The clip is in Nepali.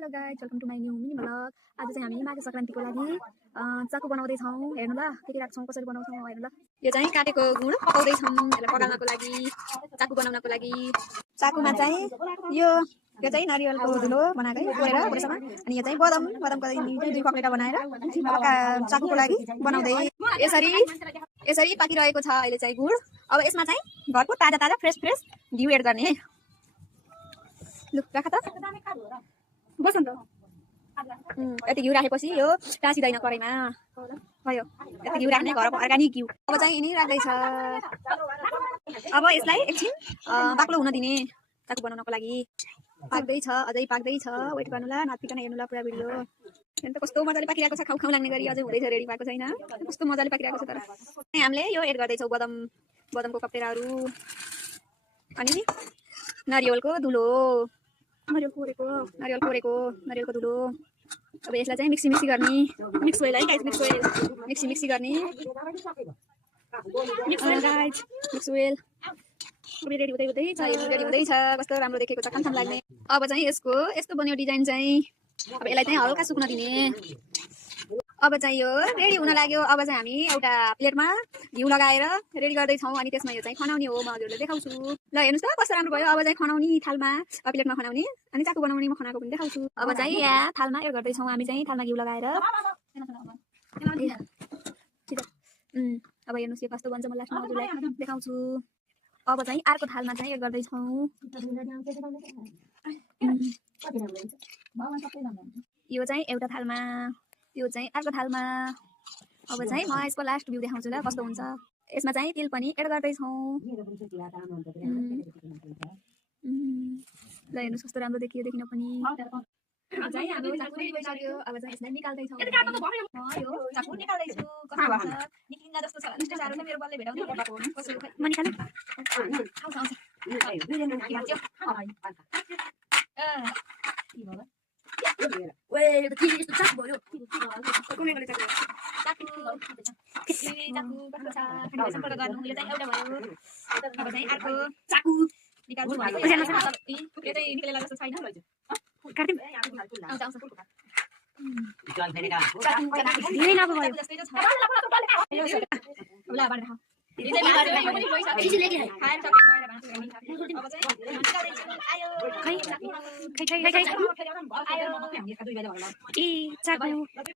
Hello guys, welcome to my new mini vlog. आज चाहिँ हामी माघे संक्रान्तिको लागि चाकु बनाउँदैछौँ। हेर्नु ल के राख्छौँ, कसरी बनाउँछौँ हेर्नु ल। यो चाहिँ काटेको गुड पकाउँदैछौँ यसलाई पकाल्नको लागि, चाकु बनाउनको लागि। चाकुमा चाहिँ यो चाहिँ नारियलको धुलो बनाएको है, कोरेर पुरैसम्म। अनि यो चाहिँ बदामको दुई कपलेटा बनाएर चाकुको लागि बनाउँदै यसरी पाकिरहेको छ अहिले चाहिँ गुड। अब यसमा चाहिँ घरको ताजा फ्रेस घिउ एड गर्ने। लु राख त बसन्त। यति घिउ राखेपछि यो टाँसिँदैन कराईमा भयो। यति घिउ राख्ने घरको अर्ग्यानिक घिउ। अब चाहिँ यिनी राख्दैछ। अब यसलाई एकछिन बाक्लो हुन दिने चाकु बनाउनको लागि। पाक्दैछ, अझै पाक्दैछ। वेट गर्नु ल, नातिकन हेर्नु ल पुरा भिडियो। हेर्नु त कस्तो मजाले पाकिरहेको छ, खाउ लाग्ने गरी अझै हुँदैछ, रेडी भएको छैन। कस्तो मजाले पाकिरहेको छ। तर हामीले यो एड गर्दैछौँ बदामको कप्टेराहरू अनि नारियलको धुलो, नारियलको धुलो। अब यसलाई चाहिँ मिक्सी गर्ने, मिक्स ओइल है गाइज, मिक्सी गर्ने मिक्स ओइल। रेडी हुँदैछ, कस्तो राम्रो देखेको छ, खाम लाग्ने। अब चाहिँ यस्तो बन्यो डिजाइन चाहिँ। अब यसलाई चाहिँ हल्का सुक्न दिने। अब चाहिँ यो रेडी हुन लाग्यो। अब चाहिँ हामी एउटा प्लेटमा घिउ लगाएर रेडी गर्दैछौँ। अनि त्यसमा यो चाहिँ खनाउने हो, म हजुरले देखाउँछु ल। हेर्नुहोस् त कस्तो राम्रो भयो। अब चाहिँ खनाउने थालमा, प्लेटमा खनाउने अनि चाकु बनाउने म खनाएको पनि देखाउँछु। अब चाहिँ यहाँ थालमा एड गर्दैछौँ हामी चाहिँ, थालमा घिउ लगाएर। अब हेर्नुहोस् यो कस्तो बन्छ, म लास्टमा हजुरलाई देखाउँछु। अब चाहिँ अर्को थालमा चाहिँ एड गर्दैछौँ। यो चाहिँ एउटा थालमा, यो चाहिँ अर्को थालमा। अब चाहिँ म यसको लास्ट भ्यू देखाउँछु ल कस्तो हुन्छ। यसमा चाहिँ तेल पनि एड गर्दैछौँ। ल हेर्नुहोस् कस्तो राम्रो देखियो, देखिन पनि। चाहिँ हाम्रो चाकु रेडी भइसक्यो। अब चाहिँ यसलाई निकाल्दैछौँ। यो चाकु निकाल्दैछु। कस्तो हुन्छ, निक्लिँदा जस्तो छ। यस्तो साह्रो चाहिँ मेरो बलले भेटाउँदै कसो म निकाल्नु